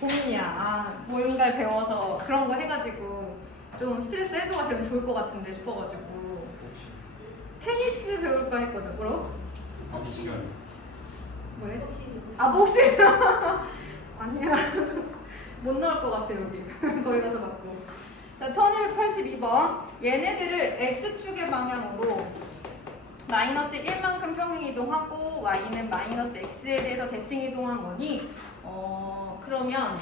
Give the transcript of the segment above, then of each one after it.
고민이야. 아, 뭔가를 배워서 그런 거 해가지고 좀 스트레스 해소가 되면 좋을 것 같은데 싶어가지고 테니스 배울까 했거든. 뭐라고? 복싱. 왜? 복싱. 아, 복싱! 아니야. 못 나올 것 같아, 여기. 거기 가서 맞고. 자, 1282번. 얘네들을 X축의 방향으로 마이너스 1만큼 평행이동하고 Y는 마이너스 X에 대해서 대칭이동한 거니 그러면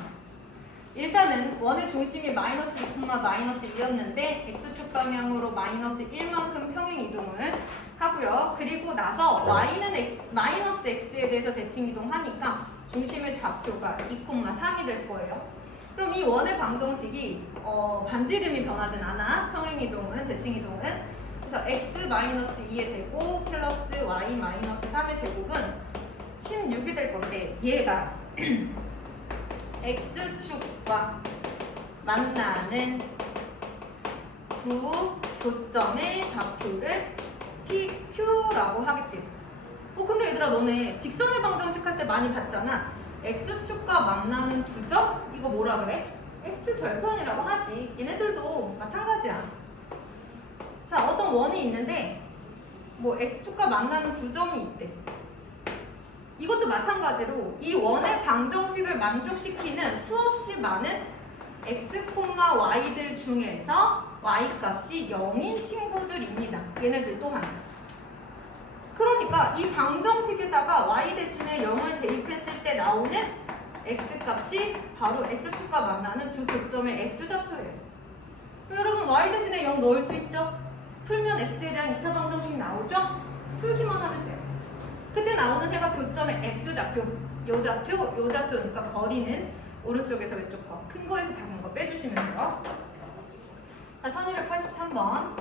일단은 원의 중심이 마이너스 2, 마이너스 2였는데 X축 방향으로 마이너스 1만큼 평행이동을 하고요. 그리고 나서 Y는 마이너스 X에 대해서 대칭이동하니까 중심의 좌표가 2, 3이 될 거예요. 그럼 이 원의 방정식이 반지름이 변하진 않아. 평행이동은, 대칭이동은. 그래서 x-2의 제곱 플러스 y-3의 제곱은 16이 될 건데 얘가 x축과 만나는 두 교점의 좌표를 PQ라고 하겠대요. 근데 얘들아 너네 직선의 방정식 할 때 많이 봤잖아. x축과 만나는 두 점? 이거 뭐라 그래? x절편이라고 하지. 얘네들도 마찬가지야. 자, 어떤 원이 있는데 뭐 x축과 만나는 두 점이 있대. 이것도 마찬가지로 이 원의 방정식을 만족시키는 수없이 많은 x, y들 중에서 y 값이 0인 친구들입니다. 얘네들 또한. 그러니까 이 방정식에다가 y 대신에 0을 대입했을 때 나오는 x 값이 바로 x축과 만나는 두 교점의 x좌표예요. 여러분 y 대신에 0 넣을 수 있죠? 풀면 x에 대한 2차 방정식이 나오죠? 풀기만 하면 돼요. 그때 나오는 해가 교점의 x좌표, 요 좌표, 요 좌표니까 거리는 오른쪽에서 왼쪽 거, 큰 거에서 작은 거 빼주시면 돼요. 자, 1283번.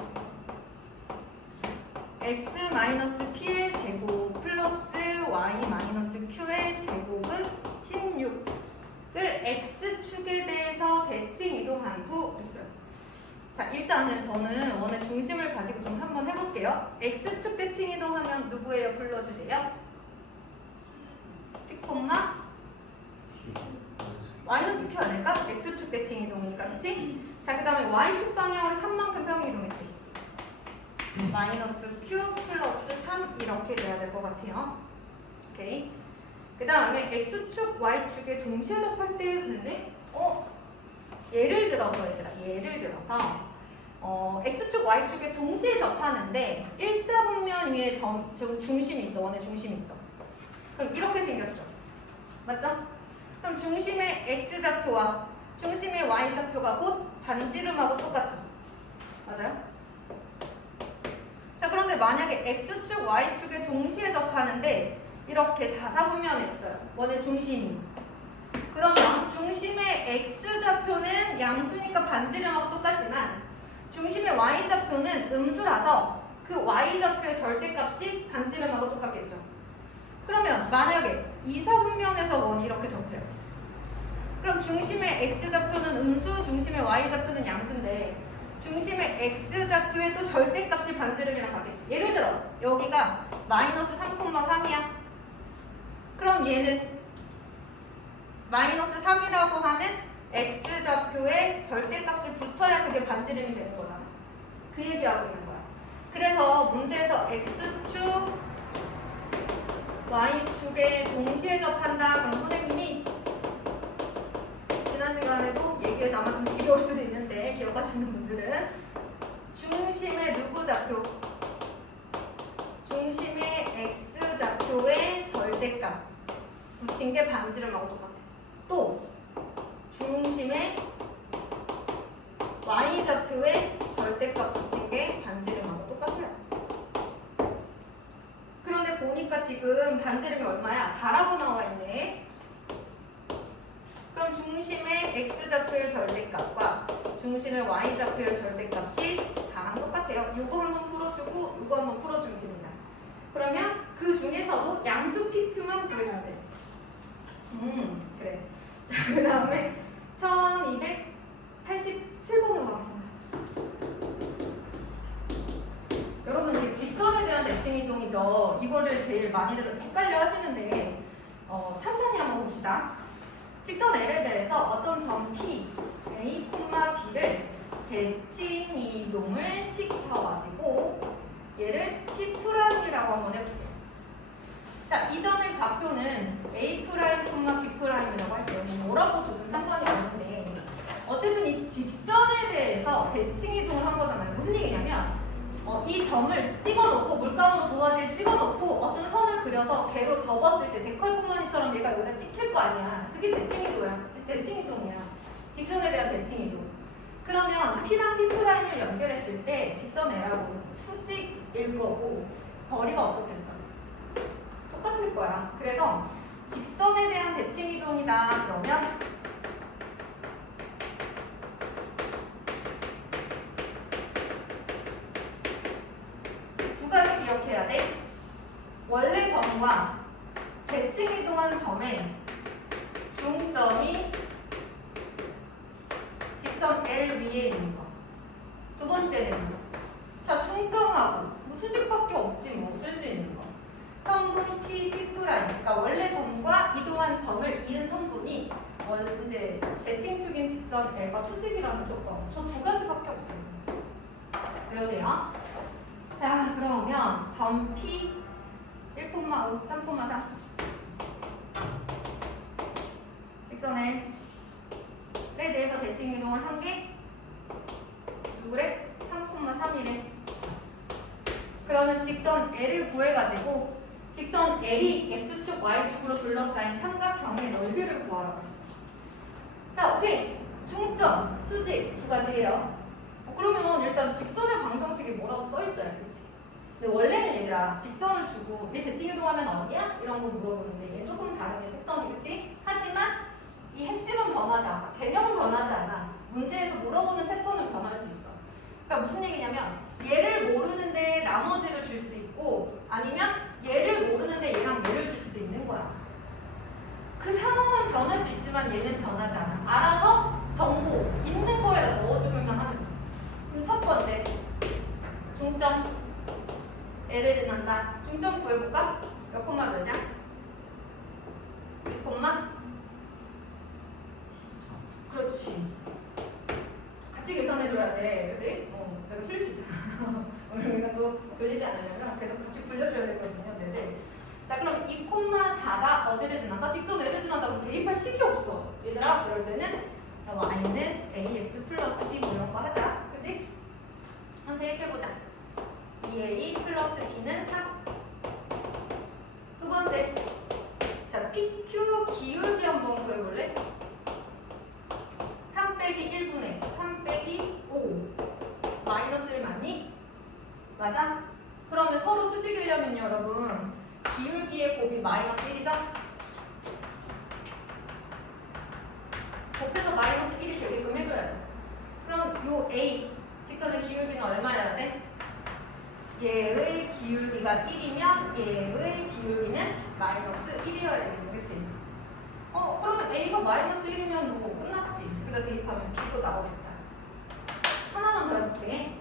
x-p의 제곱 플러스 y-q의 제곱은 16을 x축에 대해서 대칭 이동한 후 그랬어요. 자, 일단은 저는 원의 중심을 가지고 좀 한번 해볼게요. x축 대칭 이동하면 누구예요? 불러주세요. P, 마이너스 q 아닐까? x축 대칭 이동이니까, 그치? 자, 그 다음에 y축 방향으로 3만큼 평행 이동했대. 마이너스 q 플러스 3 이렇게 돼야 될 것 같아요. 오케이. 그 다음에 x축, y축에 동시에 접할 때 그랬네? 예를 들어서 얘들아, 예를 들어서 x축, y축에 동시에 접하는데 일사분면 위에 중심이 있어, 원의 중심이 있어. 그럼 이렇게 생겼죠. 맞죠? 그럼 중심의 x좌표와 중심의 y좌표가 곧 반지름하고 똑같죠. 맞아요? 자, 그런데 만약에 x축, y축에 동시에 접하는데 이렇게 사사분면에 있어요. 원의 중심이. 그러면 중심의 x좌표는 양수니까 반지름하고 똑같지만 중심의 y좌표는 음수라서 그 y좌표의 절대값이 반지름하고 똑같겠죠. 그러면 만약에 이사분면에서 원이 이렇게 접해요. 그럼 중심의 x좌표는 음수, 중심의 y좌표는 양수인데 중심의 x좌표의 또 절대값이 반지름이랑 같겠지. 예를 들어 여기가 마이너스 3,3이야. 그럼 얘는 마이너스 3이라고 하는 x좌표에 절대값을 붙여야 그게 반지름이 되는 거잖아. 그 얘기하고 있는 거야. 그래서 문제에서 x축, y축에 동시에 접한다. 그럼 선생님이 지난 시간에도 얘기해서 아마 좀 지겨울 수도 있는데 기억하시는 분들은 중심의 누구 좌표? 중심의 x좌표의 절대값 붙인 게 반지름하고 똑같아. 또 중심의 y좌표의 절대값 붙인 게 반지름하고 똑같아요. 그런데 보니까 지금 반지름이 얼마야? 4라고 나와 있네. 그럼 중심의 x좌표의 절대값과 중심의 y좌표의 절대값이 4랑 똑같아요. 이거 한번 풀어주고 이거 한번 풀어주면 됩니다. 그러면 그 중에서도 양수 P2만 구해주면 돼. 그래. 자, 그 다음에 1287번으로 가겠습니다. 여러분, 이게 직선에 대한 대칭이동이죠. 이거를 제일 많이들 헷갈려 하시는데 천천히 한번 봅시다. 직선 L에 대해서 그래서 어떤 점 T, A, B를 대칭 이동을 시켜가지고 얘를 T'이라고 한번 해볼게요. 자, 이전의 좌표는 A', B'이라고 할게요. 뭐라고 두든 상관이 없는데 어쨌든 이 직선에 대해서 대칭 이동을 한 거잖아요. 무슨 얘기냐면 이 점을 찍어놓고 물감으로 도화지에 찍어놓고 어떤 선을 그려서 개로 접었을 때 데컬코마니처럼 얘가 여기다 찍힐 거 아니야. 그게 대칭 이동이야. 직선에 대한 대칭 이동. 그러면 P랑 P'을 연결했을 때 직선 L하고 수직일 거고 거리가 어떻겠어? 똑같을 거야. 그래서 직선에 대한 대칭 이동이다. 그러면 두 가지 기억해야 돼. 원래 점과 대칭 이동한 점의 중점이 직선 L 위에 있는 거. 두 번째는 자, 중점하고 뭐 수직밖에 없지 뭐 쓸 수 있는 거. 성분 P, P'. 그러니까 원래 점과 이동한 점을 이은 성분이 이제 대칭축인 직선 L과 수직이라는 조건. 저 두 가지밖에 없어요. 배우세요? 자, 그러면 점 P 1,5, 3,4 직선 L에 대해서 대칭 이동을 한 게 누구래? 3,3이래. 그러면 직선 L을 구해가지고 직선 L이 X축, Y축으로 둘러싸인 삼각형의 넓이를 구하라고 했어. 자, 오케이. 중점, 수직 두 가지예요. 그러면 일단 직선의 방정식이 뭐라고 써있어야지, 그치? 근데 원래는 얘들아 직선을 주고 얘 대칭 이동하면 어디야? 이런 거 물어보는데 얘 조금 다르게 패턴이, 그치? 하지만 이 핵심은 변하지 않아. 개념은 변하지 않아. 문제에서 물어보는 패턴은 변할 수 있어. 그러니까 무슨 얘기냐면 얘를 모르는데 나머지를 줄 수 있고 아니면 얘를 모르는데 얘랑 얘를 줄 수도 있는 거야. 그 상황은 변할 수 있지만 얘는 변하지 않아. 알아서 정보 있는 거에다 넣어주기만 하면 돼. 그럼 첫 번째 중점 L을 지난다. 중점 구해볼까? 몇 콤마 몇이야? 2콤마? 그렇지. 같이 계산해줘야 돼. 그치? 내가 틀릴 수 있잖아. 우리가 또 돌리지 않으려면 계속 같이 굴려줘야 되거든요. 네네. 자, 그럼 2,4가 어디를 지난다? 직선 L을 지난다고 대입할 식이 없어. 얘들아, 이럴 때는 y는 ax 플러스 b 뭐 이런 거 하자. 그치? 한번 대입해보자. 2a 플러스 b는 3. 두 번째. 자, pq 기울기 한번 구해볼래? 3 빼기 1분의 3 빼기 5 마이너스 1 맞니? 맞아? 그러면 서로 수직이려면 여러분 기울기의 곱이 마이너스 1이죠? 곱해서 마이너스 1이 되게끔 해줘야지. 그럼 요 A 직선의 기울기는 얼마여야 돼? 얘의 기울기가 1이면 얘의 기울기는 마이너스 1이어야 되겠네. 그치? 그러면 A가 마이너스 1이면 뭐 끝났지. 그래서 대입하면 B도 나오겠다. 하나만 더 해볼게.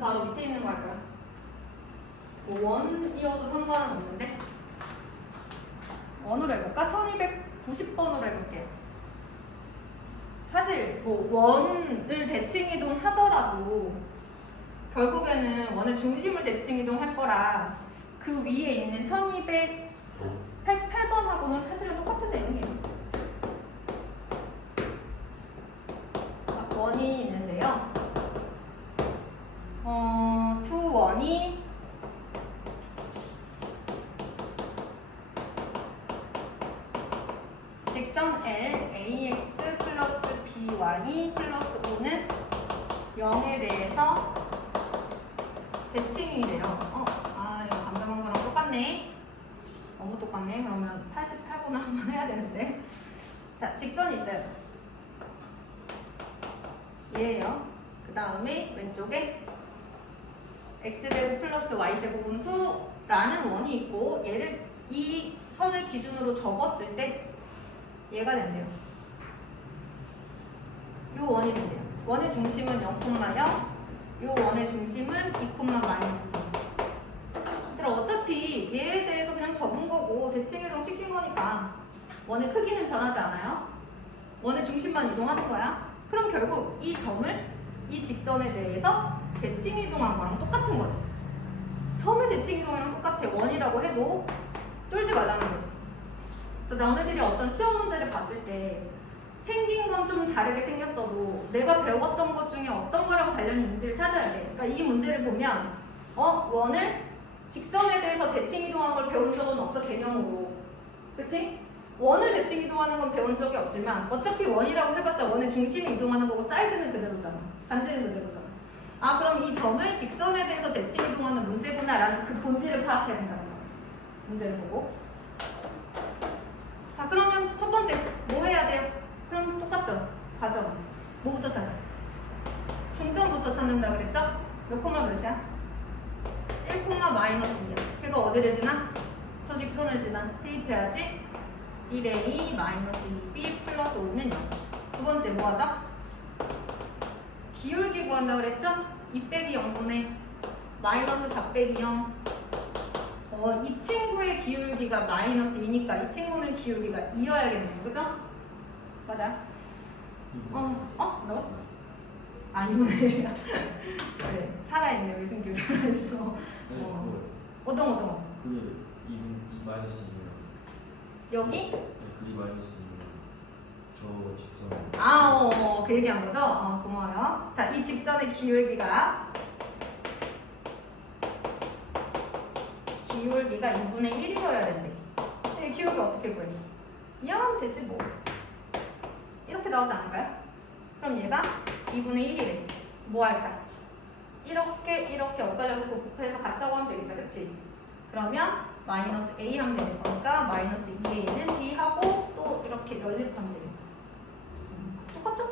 바로 밑에 있는 거 할 거야. 뭐 원이어도 상관은 없는데 원으로 해볼까? 1290번으로 해볼게. 사실 뭐 원을 대칭 이동하더라도 결국에는 원의 중심을 대칭 이동할 거라 그 위에 있는 1288번하고는 사실은 똑같은 내용이에요. 원이 있는데요. 두 원이 직선 L, AX 플러스 BY 플러스 5는 0에 대해서 대칭이 돼요. 이거 감정한 거랑 똑같네. 너무 똑같네. 그러면 88번을 한번 해야 되는데. 자, 직선이 있어요. 얘예요. 그 다음에 왼쪽에 x제곱 플러스 y제곱은 후라는 원이 있고 얘를 이 선을 기준으로 접었을 때 얘가 된대요. 요 원이 된대요. 원의 중심은 0,0, 요 원의 중심은 2, 마이너스 3. 그럼 어차피 얘에 대해서 그냥 접은 거고 대칭 이동 시킨 거니까 원의 크기는 변하지 않아요. 원의 중심만 이동하는 거야. 그럼 결국 이 점을 이 직선에 대해서 대칭 이동한 거랑 똑같은 거지. 처음에 대칭 이동이랑 똑같아. 원이라고 해도 쫄지 말라는 거지. 그래서 너네들이 어떤 시험 문제를 봤을 때 생긴 건 좀 다르게 생겼어도 내가 배웠던 것 중에 어떤 거랑 관련이 있는지를 찾아야 돼. 그러니까 이 문제를 보면 원을 직선에 대해서 대칭 이동한 걸 배운 적은 없어, 개념으로. 그치? 원을 대칭 이동하는 건 배운 적이 없지만 어차피 원이라고 해봤자 원의 중심이 이동하는 거고 사이즈는 그대로잖아. 반지는 그대로잖아. 아, 그럼 이 점을 직선에 대해서 대칭 이동하는 문제구나 라는 그 본질을 파악해야 된다는 거야. 문제를 보고. 자, 그러면 첫 번째 뭐 해야 돼요? 그럼 똑같죠? 과정. 뭐부터 찾아? 중점부터 찾는다 그랬죠? 몇 코마 몇이야? 1 코마 마이너스 2야. 그래서 어디를 지나? 저 직선을 지나. 대입해야지. 1a 마이너스 2b 플러스 5는 0. 두 번째 뭐 하죠? 기울기 구한다 그랬죠? 2 빼기 0분의 마이너스 4 빼기 0. 이 친구의 기울기가 마이너스 2니까 이 친구는 기울기가 2여야겠네요. 그죠? 맞아? 뭐라고? 아, 2분의 1이야. 그래, 살아있네. 왜 생길 줄 알았어. 어떤 거? 그게 2 마이너스 2면 여기? 네, 그게 마이너스 2면 저 직선 그 얘기한 거죠? 고마워요. 자, 이 직선의 기울기가 2분의 1이어야 된대. 이 기울기 어떻게 구해? 이해하면 되지 뭐. 이렇게 나오지 않을까요? 그럼 얘가 2분의 1이래. 뭐 할까? 이렇게 엇갈려서 곱해서 같다고 하면 되겠다. 그치? 그러면 마이너스 a 하면 되는 거니까 마이너스 2a는 b 하고 또 이렇게 연립하면 되겠죠. 똑같죠?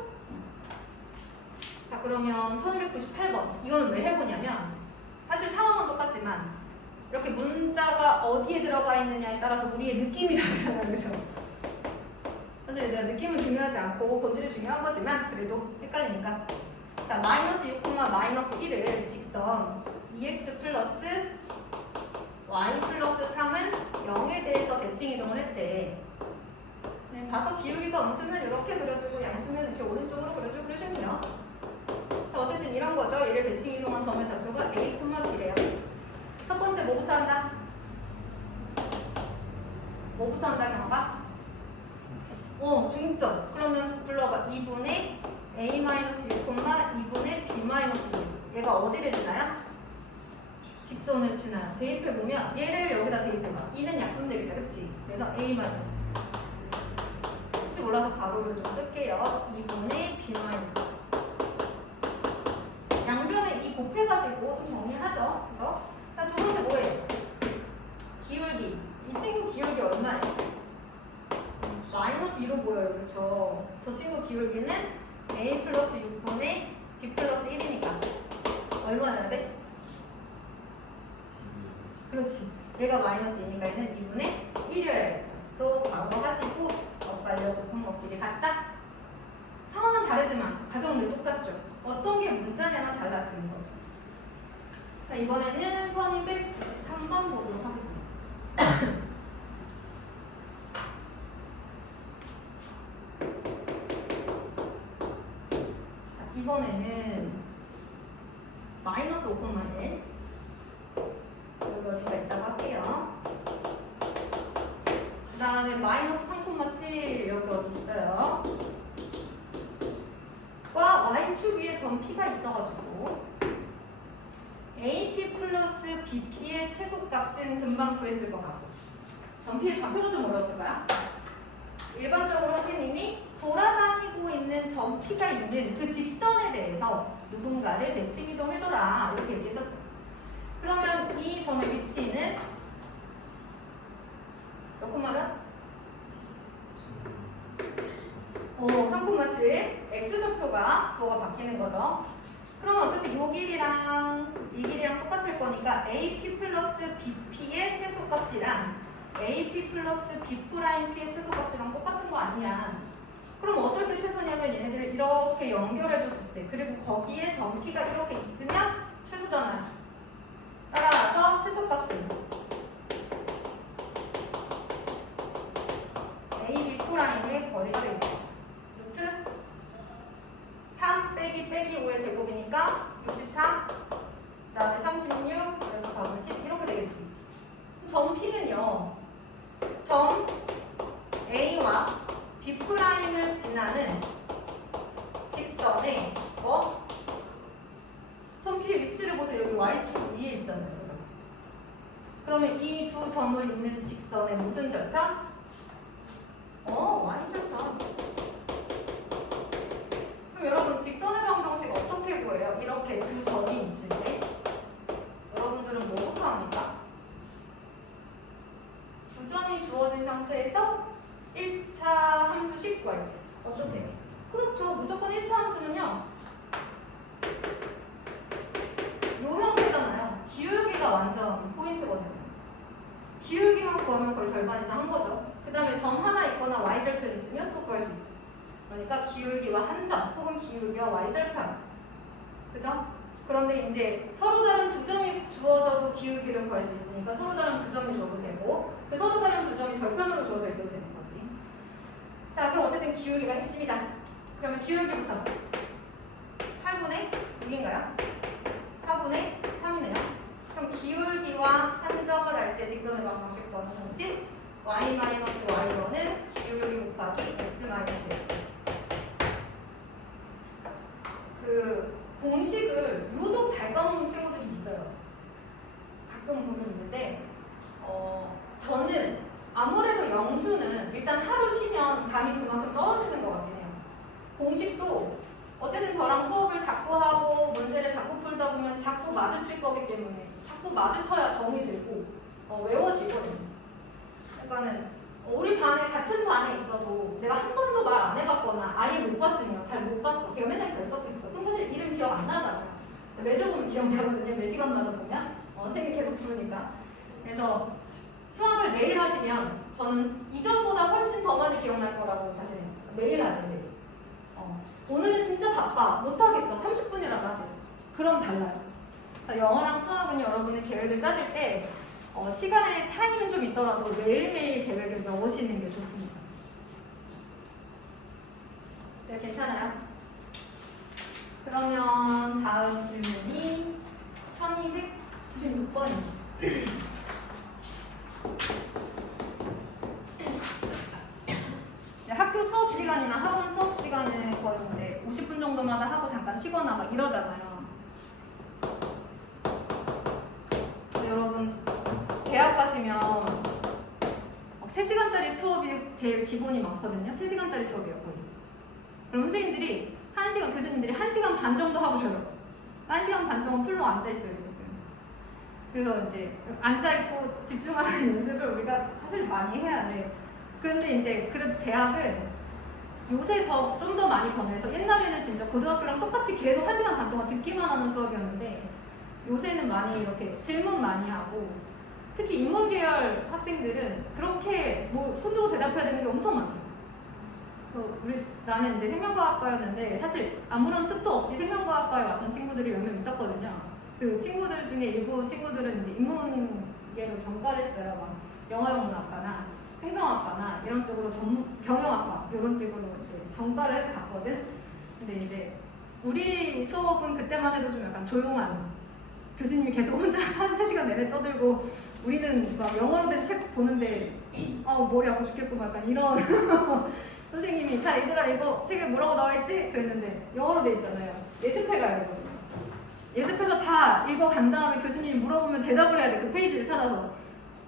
자, 그러면 1298번. 이거는 왜 해보냐면 사실 상황은 똑같지만 이렇게 문자가 어디에 들어가 있느냐에 따라서 우리의 느낌이 다르잖아요. 그죠? 사실 얘들아, 느낌은 중요하지 않고 본질이 중요한 거지만 그래도 헷갈리니까. 자, 마이너스 6, 마이너스 1을 직선 2x 플러스 y 플러스 3은 0에 대해서 대칭 이동을 했대. 네, 봐서 기울기가 엄청나면 이렇게 그려주고 양수면 이렇게 오른쪽으로 그려주고 그러시면 돼요. 자, 어쨌든 이런 거죠. 얘를 대칭 이동한 점의 좌표가 a, b래요. 첫 번째 뭐부터 한다? 뭐부터 한다, 경아가? 중점. 그러면 불러봐. 2분의 a-6, 2분의 b-6. 얘가 어디를 지나요? 직선을 지나요. 대입해보면 얘를 여기다 대입해봐. 2는 약분되겠다. 그치? 그래서 a-. 혹시 몰라서 가로를 좀 쓸게요. 2분의 b-. 양변에 2 곱해가지고 좀 정리하죠. 그래서 두 번째 뭐예요? 기울기. 이 친구 기울기 얼마예요? 마이너스 2로 보여요. 그쵸? 저 친구 기울기는 a 플러스 6분의 b 플러스 1이니까 얼마여야 돼? 그렇지. 얘가 마이너스 2니까 얘는 2분의 1이어야겠죠. 또 바로 하시고 엇갈려 곱한 것끼리 같다? 상황은 다르지만 과정은 똑같죠. 어떤 게 문자냐만 달라지는 거죠. 자, 이번에는 1293번 보도록 하겠습니다. 이번에는 마이너스 5,1 여기 어디가 있다고 할게요. 그 다음에 마이너스 3,7 여기 어디 있어요. 과 y축 위에 점 p가 있어가지고 AP 플러스 BP의 최소값은 금방 구했을 것 같고 점 p의 좌표도 좀 어려웠을까요? 일반적으로 선생님이 돌아다니고 있는 점 P가 있는 그 직선에 대해서 누군가를 대칭 이동해줘라 이렇게 얘기했었어요. 그러면 이 점의 위치는 몇 콤마면? 3,7 X좌표가 부호가 바뀌는 거죠. 그러면 어차피 요 길이랑 이 길이랑 똑같을 거니까 AP 플러스 BP의 최소값이랑 AP 플러스 B'P의 최소값이랑 똑같은 거 아니야. 그럼 어떨 때 최소냐면 얘네들을 이렇게 연결해줬을 때 그리고 거기에 점 P가 이렇게 있으면 최소잖아요. 따라서 최소값은 A, B'의 거리가 돼 있어. 64, 64, 그 다음에 36, 그래서 답은 10 이렇게 되겠지. 점 P는요. 점 A와 B'을 지나는 직선의 점 P의 위치를 보세요. 여기 Y축 위에 있잖아요. 그죠? 그러면 이 두 점을 잇는 직선의 무슨 절편? Y절편. 그럼 여러분 직선의 방정식 어떻게 구해요? 이렇게 두 점이 있을 때 여러분들은 뭐부터 합니까? 두 점이 주어진 상태에서 1차 함수식 구할 때 어떻게 해요? 그렇죠. 무조건 1차 함수는요. 요 형태잖아요. 기울기가 완전 포인트거든요. 기울기만 구하면 거의 절반 이상 한 거죠. 그 다음에 점 하나 있거나 y절편 있으면 또 구할 수 있죠. 그러니까 기울기와 한 점 혹은 기울기와 y절편. 그죠? 그런데 이제 서로 다른 두 점이 주어져도 기울기를 구할 수 있으니까 서로 다른 두 점이 줘도 되고 그 서로 다른 두 점이 절편으로 주어져 있어도 되는 거지. 자, 그럼 어쨌든 기울기가 핵심이다. 그러면 기울기부터 8분의 6인가요? 4분의 3이네요. 그럼 기울기와 한점을 할 때 직선의 방정식 구하는 공식 y-y로는 기울기 곱하기 x-x. 그 공식을 유독 잘 까먹는 친구들이 있어요. 가끔 보면 있는데 저는 아무래도 영수는 일단 하루 쉬면 감이 그만큼 떨어지는 것 같긴 해요. 공식도 어쨌든 저랑 수업을 자꾸 하고 문제를 자꾸 풀다 보면 자꾸 마주칠 거기 때문에 자꾸 마주쳐야 정이 들고 외워지거든요. 그러니까는 우리 반에 같은 반에 있어도 내가 한 번도 말 안 해봤거나 아예 못 봤으면 잘 못 봤어. 걔가 맨날 결석했어. 그럼 사실 이름 기억 안 나잖아요. 매주 보면 기억나거든요. 매 시간마다 보면 선생님이 계속 부르니까. 그래서 수학을 매일 하시면 저는 이전보다 훨씬 더 많이 기억날 거라고 자신해요. 매일 하세요. 매일. 오늘은 진짜 바빠. 못하겠어. 30분이라도 하세요. 그럼 달라요. 영어랑 수학은 여러분이 계획을 짜실 때 시간의 차이는 좀 있더라도 매일매일 계획을 넣으시는 게 좋습니다. 네, 괜찮아요? 그러면 다음 질문이 1296번입니다. 학교 수업 시간이나 학원 수업 시간은 거의 이제 50분 정도마다 하고 잠깐 쉬거나 막 이러잖아요. 근데 여러분 대학 가시면 3시간짜리 수업이 제일 기본이 많거든요. 3시간짜리 수업이에요 거의. 그럼 선생님들이 교수님들이 1시간 반 정도 하고 쉬어요. 1시간 반 동안 풀로 앉아있어야 되거든요. 그래서 이제 앉아있고 집중하는 연습을 우리가 사실 많이 해야 돼. 그런데 이제 그래도 대학은 요새 좀 더 많이 변해서 옛날에는 진짜 고등학교랑 똑같이 계속 1시간 반 동안 듣기만 하는 수업이었는데 요새는 많이 이렇게 질문 많이 하고 특히 인문계열 학생들은 그렇게 뭐 손으로 대답해야 되는 게 엄청 많아요. 나는 이제 생명과학과였는데 사실 아무런 뜻도 없이 생명과학과에 왔던 친구들이 몇 명 있었거든요. 그 친구들 중에 일부 친구들은 이제 인문계로 전과를 했어요. 막 영어영문학과나 행정학과나 이런 쪽으로 경영학과 이런 쪽으로 이제 전과를 해서 갔거든. 근데 이제 우리 수업은 그때만 해도 좀 약간 조용한 교수님이 계속 혼자 3시간 내내 떠들고 우리는 막 영어로 된 책 보는데 머리 아파 죽겠고 약간 이런 선생님이 자 얘들아 이거 책에 뭐라고 나와있지? 그랬는데 영어로 돼 있잖아요. 예습해가야 되거든요. 예습해서 다 읽어간 다음에 교수님이 물어보면 대답을 해야 돼. 그 페이지를 찾아서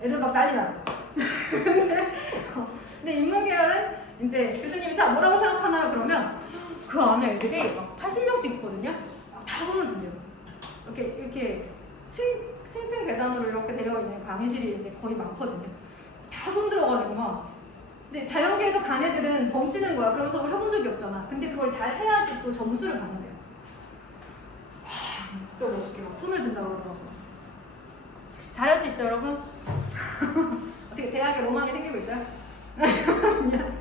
애들 막 난리 나요. 근데 인문계열은 이제 교수님이 자 뭐라고 생각하나요? 그러면 그 안에 애들이 막 80명씩 있거든요. 다 손을 들려요. 이렇게 층층 계단으로 이렇게 되어 있는 강의실이 이제 거의 많거든요. 다 손들어가지고 막 이제 자연계에서 간 애들은 벙찌는 거야. 그런 수업을 해본 적이 없잖아. 근데 그걸 잘 해야지 또 점수를 받는데요. 진짜 멋있게 막 손을 든다고 그러더라고요. 잘할 수 있죠, 여러분? 어떻게 대학에 로망이 생기고 있어요?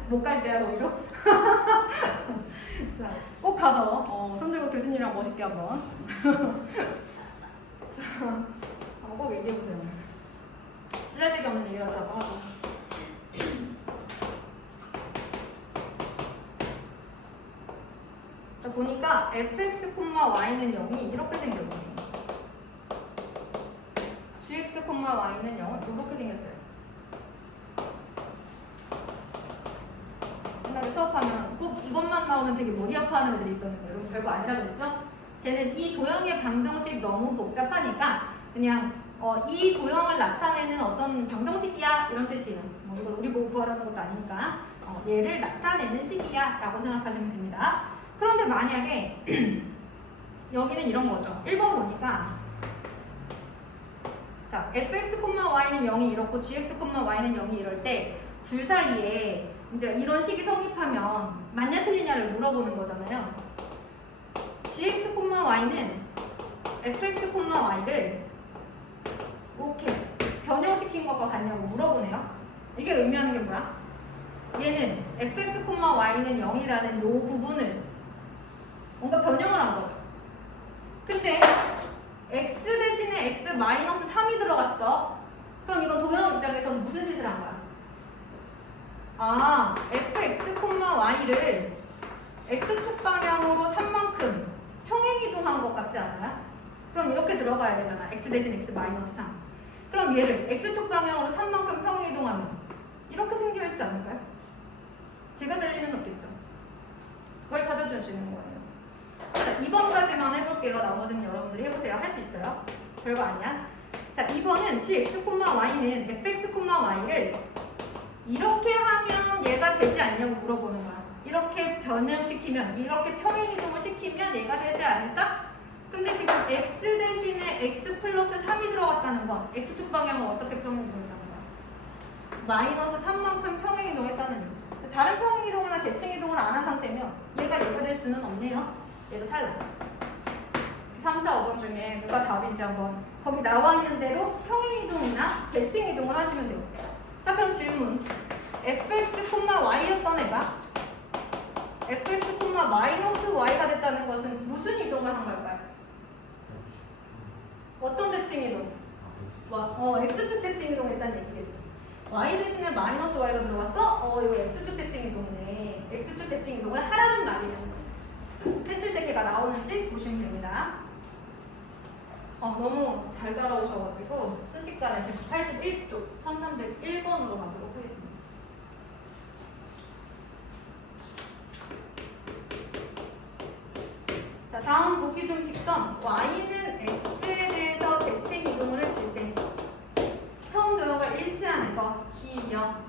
못 갈 때야, 오히려? 꼭 가서 손들고 교수님이랑 멋있게 한번 꼭 얘기해보세요. 쓰잘데기 없는 얘기라고 하고. 자, 보니까 fx, y는 0이 이렇게 생겼거든요. gx, y는 0은 이렇게 생겼어요. 옛날에 수업하면 꼭 이것만 나오면 되게 머리 아파하는 애들이 있었는데 여러분 별거 아니라고 그랬죠? 쟤는 이 도형의 방정식 너무 복잡하니까 그냥 이 도형을 나타내는 어떤 방정식이야 이런 뜻이에요. 뭐 이걸 우리 보고 구하라는 것도 아니니까 얘를 나타내는 식이야 라고 생각하시면 됩니다. 그런데 만약에 여기는 이런 거죠. 1번 보니까 자 fx, y는 0이 이렇고 gx, y는 0이 이럴 때 둘 사이에 이제 이런 식이 성립하면 맞냐 틀리냐를 물어보는 거잖아요. gx, y는 fx, y를 이렇게 변형시킨 것과 같냐고 물어보네요. 이게 의미하는 게 뭐야? 얘는 fx, y는 0이라는 이 부분을 뭔가 변형을 한 거죠. 근데 x 대신에 x 마이너스 3이 들어갔어. 그럼 이건 도형 입장에서는 무슨 짓을 한 거야? 아, fx, y를 x축 방향으로 3만큼 평행이동한 것 같지 않아요? 그럼 이렇게 들어가야 되잖아. x 대신 x 마이너스 3. 그럼 얘를 x축 방향으로 3만큼 평행이동하면 이렇게 생겨있지 않을까요? 제가 될 리는 없겠죠. 그걸 찾아주시는 거예요. 자, 2번까지만 해볼게요. 나머지는 여러분들이 해보세요. 할 수 있어요. 별거 아니야. 자, 2번은 gx, y는 fx, y를 이렇게 하면 얘가 되지 않냐고 물어보는 거야. 이렇게 변형시키면, 이렇게 평행이동을 시키면 얘가 되지 않을까? 근데 지금 x 대신에 x 플러스 3이 들어갔다는 건 x축 방향을 어떻게 평행이동했다는 거야? 마이너스 3만큼 평행이동했다는 얘기죠. 다른 평행이동이나 대칭이동을 안 한 상태면 얘가 될 수는 없네요. 얘도 탈락. 3, 4, 5번 중에 누가 답인지 한번 거기 나와 있는 대로 평행이동이나 대칭이동을 하시면 돼요. 자, 그럼 질문. fx, y였던 애가 fx, 마이너스 y가 됐다는 것은 무슨 이동을 한 걸까요? 어떤 대칭이동? x축 대칭이동 했다는 얘기겠죠. y 대신에 마이너스 y가 들어갔어? 이거 x축 대칭이동이네. x축 대칭이동을 하라는 말이라는 거죠. 했을 때 걔가 나오는지 보시면 됩니다. 너무 잘 따라오셔가지고 순식간에 181쪽 1301번으로 가도록 하겠습니다. 자, 다음 보기 중 직선 y는 x에 대해서 대칭 이동을 했을 때 처음 도형과 일치하는 거 기형.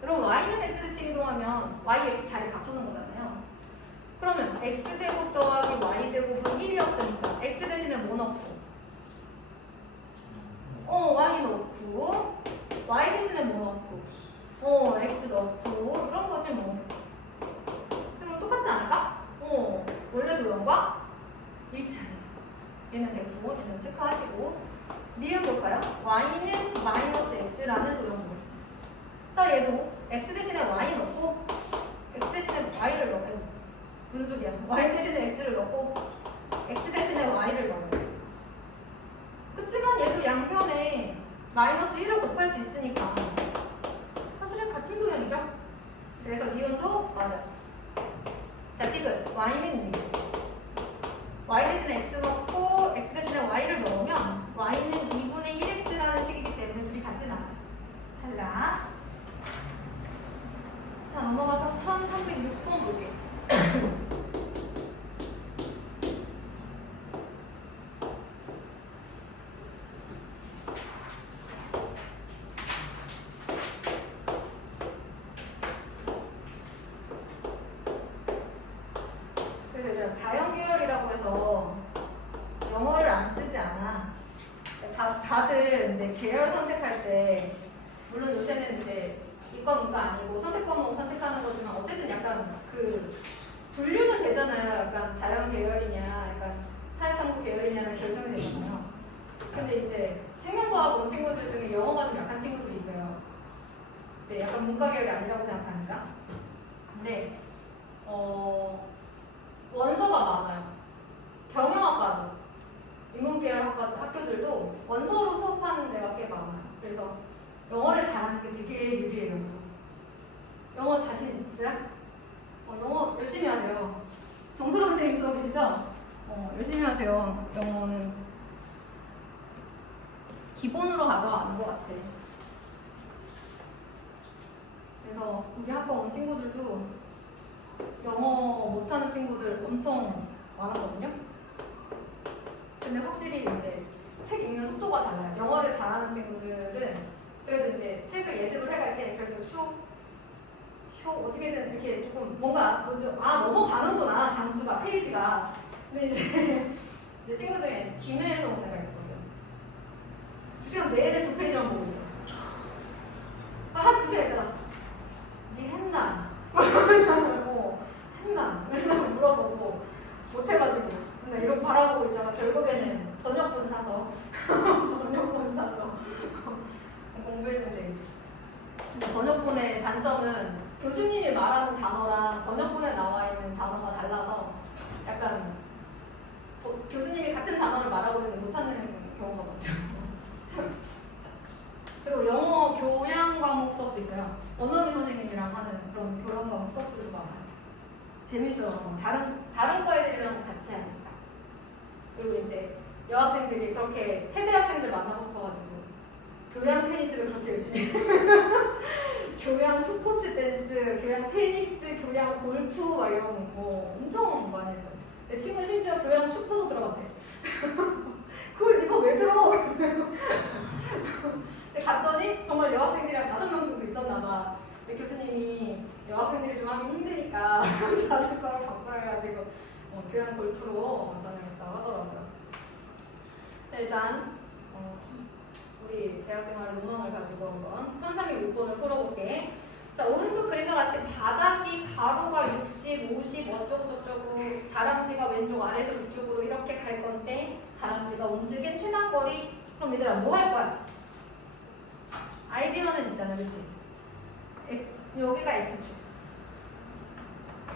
그럼 y는 x 대칭 이동하면 y, x 자리 바꾸는 거잖아요. 그러면 x제곱 더하기 y제곱은 1이었으니까 x 대신에 뭐 넣고 y 넣고 y 대신에 뭐 넣고 x 넣고 이런 거지 뭐. 그럼 똑같지 않을까? 원래 도형과 일치하네. 얘는 됐고 얘는 체크하시고 니은 볼까요? y는 마이너스 x라는 도형 보겠습니다. 자, 얘도 x 대신에 y 넣고 x 대신에 y를 넣어요. 무슨 소리야? y 대신에 x를 넣고 x 대신에 y를 넣어요. 그치만 얘도 양변에 마이너스 1을 곱할 수 있으니까 사실은 같은 도형이죠? 그래서 니은도 맞아. 자, 디귿 y는 y 대신에 x 넣고 x 대신에 y를 넣으면 y는 2분의 1x라는 식이기 때문에 둘이 같진 않아요. 탈락. 자, 넘어가서 1306번 볼게요. 자연계열이라고 해서 영어를 안 쓰지 않아. 다들 이제 계열 선택할 때, 물론 요새는 이제 이과 문과 아니고 선택 과목 선택하는 거지만 어쨌든 약간 그 분류는 되잖아요. 약간 자연계열이냐, 약간 사회탐구 계열이냐는 결정이 되잖아요. 근데 이제 생명과학 온 친구들 중에 영어가 좀 약한 친구들이 있어요. 이제 약간 문과 계열이 아니라고 생각하니까. 근데 원서가 많아요. 경영학과도 인문계열 학교들도 원서로 수업하는 데가 꽤 많아요. 그래서 영어를 잘하는 게 되게 유리해요. 영어 자신 있어요? 영어 열심히 하세요. 정서론 선생님 수업이시죠? 열심히 하세요. 영어는 기본으로 가져가는 것 같아. 그래서 우리 학과 온 친구들도 영어 못하는 친구들 엄청 많았거든요. 근데 확실히 이제 책 읽는 속도가 달라요. 영어를 잘하는 친구들은 그래도 이제 책을 예습을 해갈 때 그래도 어떻게든 이렇게 조금 뭔가 뭐죠? 넘어가는구나 장수가 페이지가. 근데 이제 내 친구 중에 김해에서 온 애가 있었거든요. 2시간 내내 2페이지만 보고 있어. 한 2시간 있다가 니 했나? 했나? 물어보고 못해가지고 근데 이러고 바라보고 있다가 결국에는 번역본 사서 공부했는데 근데 번역본의 단점은 교수님이 말하는 단어랑 번역본에 나와 있는 단어가 달라서 약간 교수님이 같은 단어를 말하고 있는데 못 찾는 경우가 많죠. 그리고 영어 교양 과목 수업도 있어요. 원어민 선생님이랑 하는 그런 교양 과목 수업들도 많아요. 재밌어요. 다른 과 애들이랑 같이 하니까. 그리고 이제 여학생들이 그렇게 체대 학생들 만나고 싶어가지고 교양 테니스를 그렇게 열심히 교양 스포츠 댄스, 교양 테니스, 교양 골프 막 이런 거 엄청 많이 했어요. 내 친구는 심지어 교양 축구도 들어갔대. 그걸 네가 왜 들어? 근데 갔더니 정말 여학생들이랑 5명 정도 있었나 봐. 근데 교수님이 여학생들이 좀 하기 힘드니까 다른 거를 바꾸라 해가지고 교양 골프로 전향했다고 하더라고요. 일단 우리 대학생활 로망을 가지고 한번 1306번을 풀어볼게. 자, 오른쪽 그림과 같이 바닥이 가로가 60, 50 어쩌고 저쩌고 다람쥐가 왼쪽 아래에서 위쪽으로 이렇게 갈 건데 다람쥐가 움직인 최단거리. 그럼 얘들아 뭐 할 거야? 아이디어는 있잖아, 그치? 여기가 X축,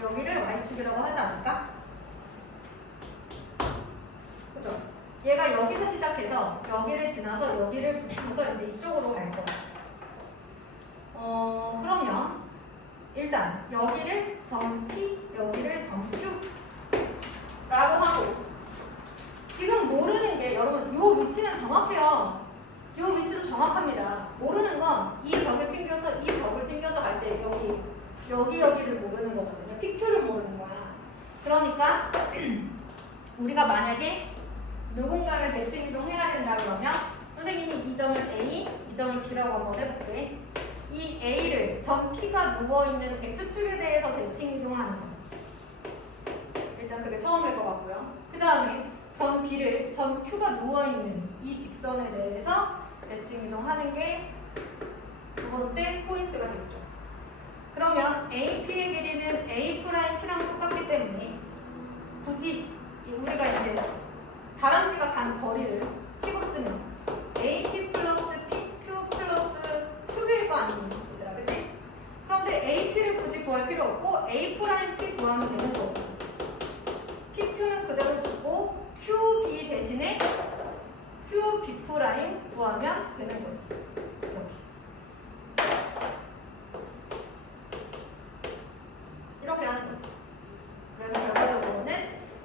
여기를 Y축이라고 하지 않을까? 그죠? 얘가 여기서 시작해서 여기를 지나서 여기를 붙여서 이제 이쪽으로 갈 거야. 그러면 일단 여기를 점 P, 여기를 점 Q 라고 하고 지금 모르는 게 여러분 이 위치는 정확해요. 이 위치도 정확합니다. 모르는 건 이 벽을 튕겨서 이 벽을 튕겨서 갈 때 여기를 모르는 거거든요. PQ를 모르는 거야. 그러니까 우리가 만약에 누군가를 대칭 이동해야 된다 그러면 선생님이 이 점을 A, 이 점을 B라고 한번 해볼게. 이 A를 점 P가 누워있는 X축에 대해서 대칭 이동하는 거. 일단 그게 처음일 것 같고요. 그 다음에 점 B를 점 Q가 누워있는 이 직선에 대해서 대칭 이동하는 게 두 번째 포인트가 되겠죠. 그러면 AP의 길이는 A'P랑 똑같기 때문에 굳이 우리가 이제 다람쥐가 간 거리를 식으로 쓰면 AP 플러스 PQ 플러스 Q일 거 아닙니까? 얘들아, 그치? 그런데 AP를 굳이 구할 필요 없고 A'P 구하면 되는 거고 PQ는 그대로 두고 QB 대신에 QB' 구하면 되는 거지. 이렇게 하는 거지. 그래서 결과적으로는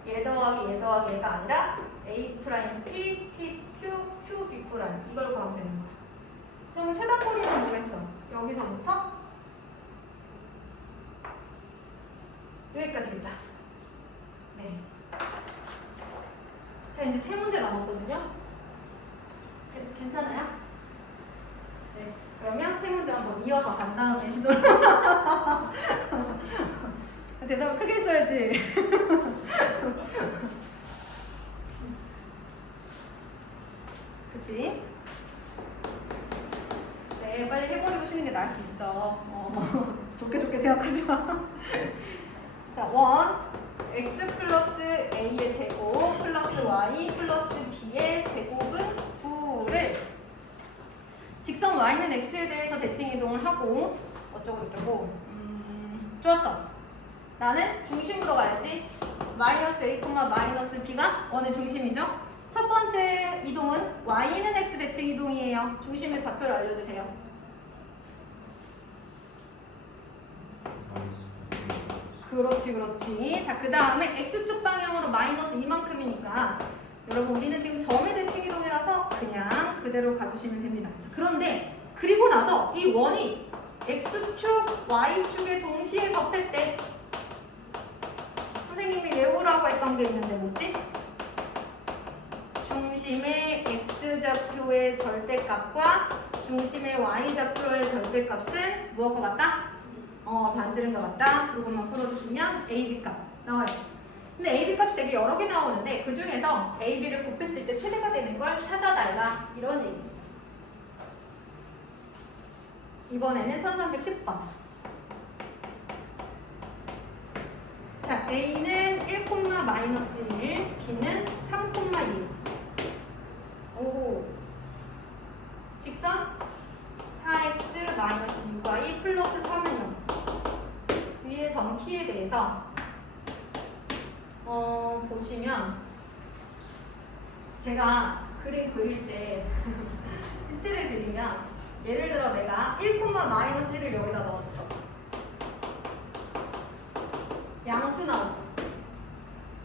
얘 더하기 얘가 아니라 A' P, P, Q, Q, B' 이걸 구하면 되는 거야. 그러면 최단거리는 뭐겠어? 여기서부터 여기까지겠다. 네. 자, 이제 3문제 남았거든요. 괜찮아요? 네. 그러면 3문제 한번 이어서 간 다음에 시도를. 대답을 크게 써야지. 그치? 네, 빨리 해버리고 쉬는 게 나을 수 있어. 좋게 생각하지 마. 자, 1. x 플러스 a의 제곱 플러스 y 플러스 b의 제곱은 9를 직선 y는 x에 대해서 대칭 이동을 하고 어쩌고 좋았어. 나는 중심으로 가야지. 마이너스 a, 마이너스 b가 원의 중심이죠. 첫 번째 이동은 y는 x 대칭 이동이에요. 중심의 좌표를 알려주세요. 그렇지, 그렇지. 자, 그 다음에 X축 방향으로 마이너스 이만큼이니까 여러분 우리는 지금 점의 대칭 이동이라서 그냥 그대로 가주시면 됩니다. 자, 그런데 그리고 나서 이 원이 X축, Y축에 동시에 접할 때 선생님이 외우라고 했던 게 있는데 뭐지? 중심의 X좌표의 절대값과 중심의 Y좌표의 절대값은 무엇과 같다? 반지름 것 같다. 그것만 풀어주시면 AB값 나와요. 근데 AB값이 되게 여러 개 나오는데 그 중에서 AB를 곱했을 때 최대가 되는 걸 찾아달라. 이런 얘기. 이번에는 1310번. 자, A는 1, -1, B는 3, 1. 오. 직선 4x 마이너스 6y 플러스 3은 0. 위의 점 P에 대해서 보시면 제가 그림 그릴 때 힌트를 드리면 예를 들어 내가 1, -1을 여기다 넣었어. 양수 나오죠.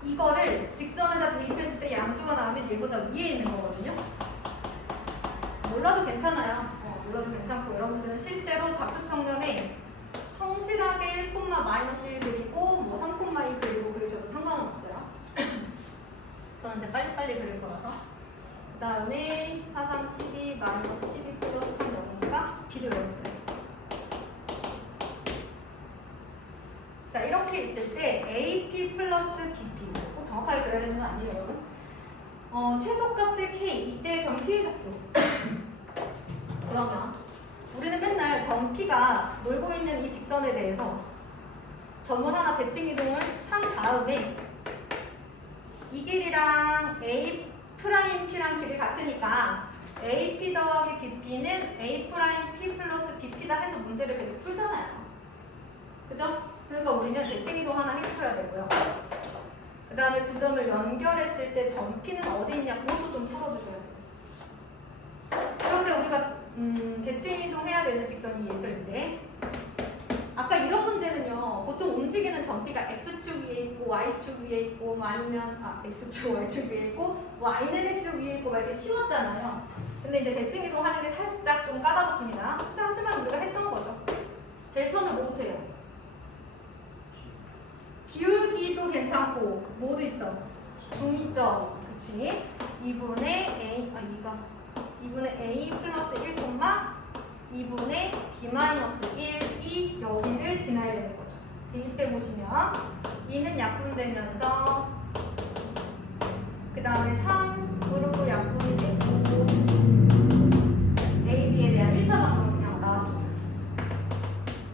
이거를 직선에다 대입했을 때 양수가 나오면 얘보다 위에 있는 거거든요. 몰라도 괜찮아요. 몰라도 괜찮고 여러분들은 실제로 좌표평면에 성실하게 1, -1 그리고 뭐 3, 2 그리고 그리셔도 상관은 없어요. 저는 이제 빨리빨리 그릴 거라서. 그 다음에 4, 3, 12, 마이너스 12 플러스 3 넣으니까 B도 열었어요. 자, 이렇게 있을 때 AP 플러스 BP. 꼭 정확하게 그려야 되는 건 아니에요, 여러분. 최소값을 K, 이때 점 P의 좌표. 그러면 우리는 맨날 점 P가 놀고 있는 이 직선에 대해서 점을 하나 대칭 이동을 한 다음에 이 길이랑 A 프라임 P랑 길이 같으니까 AP 더하기 BP는 A 프라임 P 플러스 BP다 해서 문제를 계속 풀잖아요. 그죠? 그러니까 우리는 대칭 이동 하나 해줘야 되고요. 그 다음에 두 점을 연결했을 때 점 P는 어디 있냐 그것도 좀 풀어주셔야 돼요. 그런데 우리가 대칭 이동해야 되는 직선이 얘죠, 이제. 아까 이런 문제는요, 보통 움직이는 점피가 X축 위에 있고, Y축 위에 있고, 뭐 아니면, X축, Y축 위에 있고, Y는 X 위에 있고, 막 이렇게 쉬웠잖아요. 근데 이제 대칭 이동 하는 게 살짝 좀 까다롭습니다. 하지만 우리가 했던 거죠. 제일 처음에 뭐부터 해요? 기울기도 괜찮고, 뭐도 있어? 중점. 그치? 2분의 A, 2분의 A 플러스 1, 2분의 B 마이너스 1, 이 여기를 지나야 되는 거죠. 대입해 보시면 2는 약분되면서 그 다음에 3으로도 약분이 되고 A, B에 대한 1차 방정식이 나왔습니다.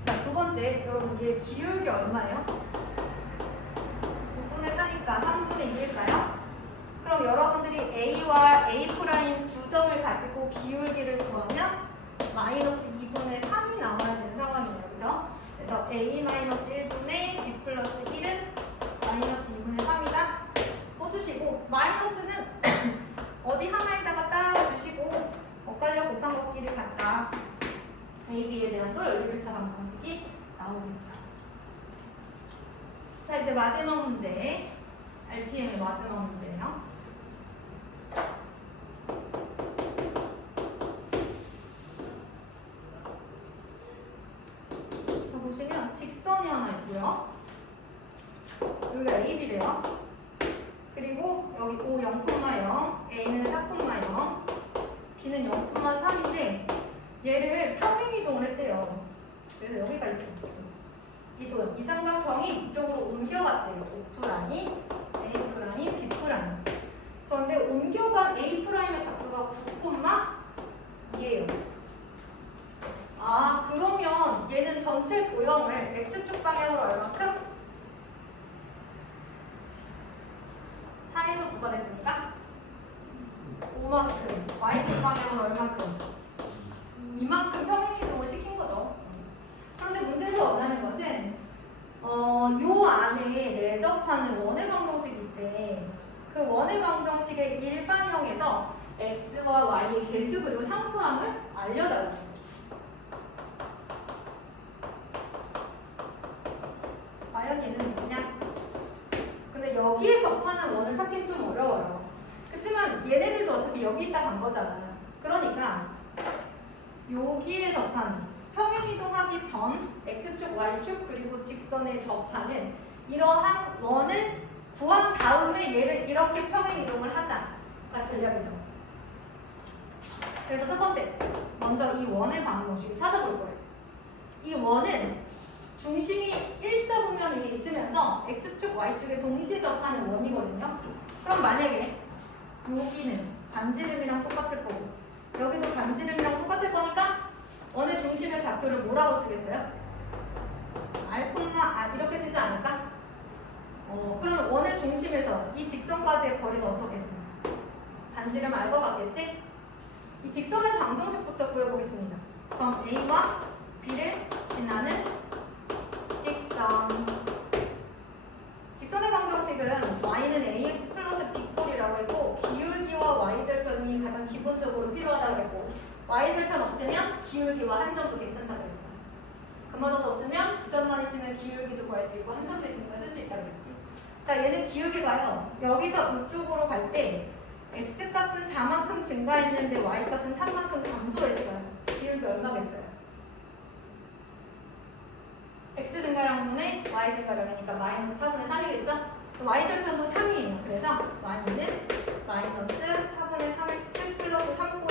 자, 두 번째, 여러분 얘 기울기 얼마예요? 6분의 4니까 3분의 2일까요? 그럼 여러분들이 A와 A' 두 점을 가지고 기울기를 구하면 마이너스 2분의 3이 나와야 되는 상황이에요. 그죠? 그래서 A 마이너스 1분의 B 플러스 1은 마이너스 2분의 3이다 써주시고 마이너스는 어디 하나에다가 딱 주시고 엇갈려 곱한 것끼리 같다. A, B에 대한 또 연립일차 방정식이 나오겠죠. 자, 이제 마지막 문제. RPM의 마지막 문제예요. 자, 보시면 직선이 하나 있고요. 여기가 AB래요. 그리고 여기 O 0,0, A는 4,0, B는 0,3인데 얘를 평행 이동을 했대요. 그래서 여기가 있어요. 이 삼각형이 이쪽으로 옮겨갔대요. O'이, A'이, B'이. 그런데 옮겨간 A'의 좌표가 9,2예요. 그러면 얘는 전체 도형을 X축 방향으로 얼마큼? 4에서 9가 됐으니까 5만큼. Y축 방향으로 얼마큼? 이만큼 평행 이동을 시킨 거죠. 그런데 문제에서 원하는 것은 요 안에 내접하는 원의 방정식이 있대. 그 원의 방정식의 일반형에서 x와 y의 계수 그리고 상수함을 알려달라고. 과연 과연 얘는 뭐냐? 근데 여기에 접하는 원을 찾긴 좀 어려워요. 그렇지만 얘네들도 어차피 여기 있다 간 거잖아요. 그러니까 여기에 접하는 평행이동하기 전 x축, y축 그리고 직선에 접하는 이러한 원을 구한 다음에 얘를 이렇게 평행이동을 하자가 전략이죠. 그래서 첫 번째, 먼저 이 원의 방정식을 찾아볼 거예요. 이 원은 중심이 일사분면 위에 있으면서 x축, y축에 동시에 접하는 원이거든요. 그럼 만약에 여기는 반지름이랑 똑같을 거고 여기도 반지름이랑 똑같을 거니까 원의 중심의 좌표를 뭐라고 쓰겠어요? r, 이렇게 쓰지 않을까? 그럼 원의 중심에서 이 직선까지의 거리가 어떻겠어요? 반지름 알 것 같겠지? 이 직선의 방정식부터 구해보겠습니다. 점 A와 B를 지나는 직선. 직선의 방정식은 y는 ax 플러스 b꼴이라고 했고 기울기와 y절편이 가장 기본적으로 필요하다고 했고 y절편 없으면 기울기와 한 점도 괜찮다고 했어요. 그마저도 없으면 두 점만 있으면 기울기도 구할 수 있고 한 점도 있으니까 쓸 수 있다고 했지. 자, 얘는 기울기가요. 여기서 이쪽으로 갈 때 x값은 4만큼 증가했는데 y값은 3만큼 감소했어요. 기울기 얼마겠어요? x 증가량분의 y 증가량이니까 마이너스 4분의 3이겠죠? y절편도 3이에요. 그래서 y는 마이너스 4분의 3x 플러스 3꼴.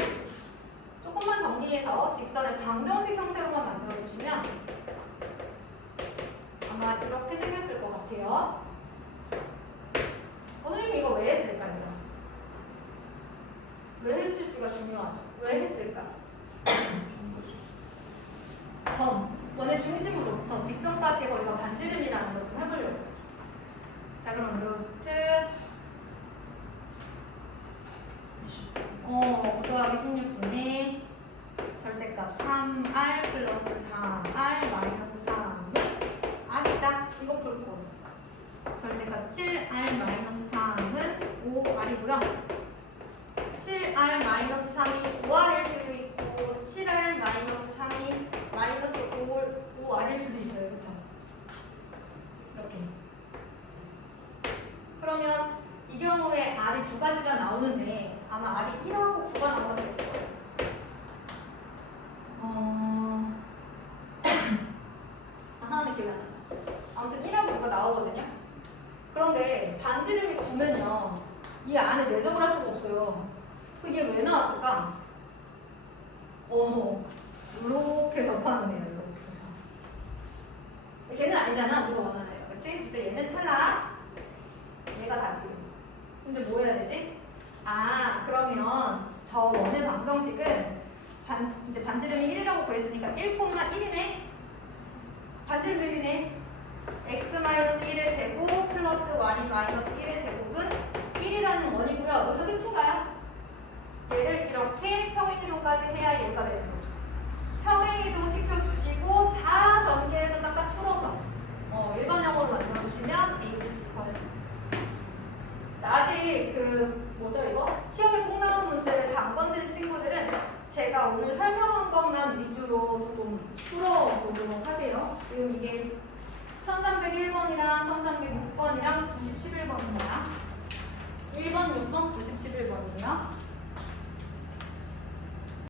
조금만 정리해서 직선의 방정식 형태로만 만들어주시면 아마 이렇게 생겼을 것 같아요. 선생님 이거 왜 했을까요? 왜 했을지가 중요하죠. 왜 했을까? 원의 중심으로부터 직선까지의 거리가 반지름이라는 걸 좀 해보려고. 자, 그럼 루트 9더하기 16분의 절대값 3r 플러스 4r 마이너스 3은 r이다. 이거 풀 거. 절대값 7r 마이너스 3은 5r이고요. 7r 마이너스 3이 5r일 수도 있고 7r 마이너스 3이 마이너스 5r일 수도 있어요. 그쵸? 이렇게. 그러면 이 경우에 r이 두 가지가 나오는데 아마 r이 1하고 9가 나오겠을 거예요. 하나는 기억이 안 나요. 아무튼 1하고 9가 나오거든요. 그런데 반지름이 9면요. 이 안에 내접을 할 수가 없어요. 그게 왜 나왔을까? 이렇게 접하는 애예요. 이렇게 접하는. 걔는 아니잖아. 우리가 원하는 애가. 그치? 그래서 얘는 탈락. 얘가 답이에요. 이제 뭐 해야 되지? 그러면 저 원의 방정식은 이제 반지름이 1이라고 구했으니까 1,1이네? 반지름 1이네? x-1의 제곱 플러스 y-1의 제곱은 1이라는 원이고요. 여기서 끝인가요? 얘를 이렇게 평행이동까지 해야 얘가 되는 거죠. 평행이동 시켜주시고 다 전개해서 싹 다 풀어서 일반형으로 만들어주시면 A, B, C 구할 수 있어요. 자, 아직 뭐죠 이거? 시험에 꼭 나오는 문제를 다 안 건드린 친구들은 제가 오늘 설명한 것만 위주로 조금 풀어보도록 하세요. 지금 이게 1301번이랑 1306번이랑 90, 11번입니다. 1번, 6번, 90, 11번이에요.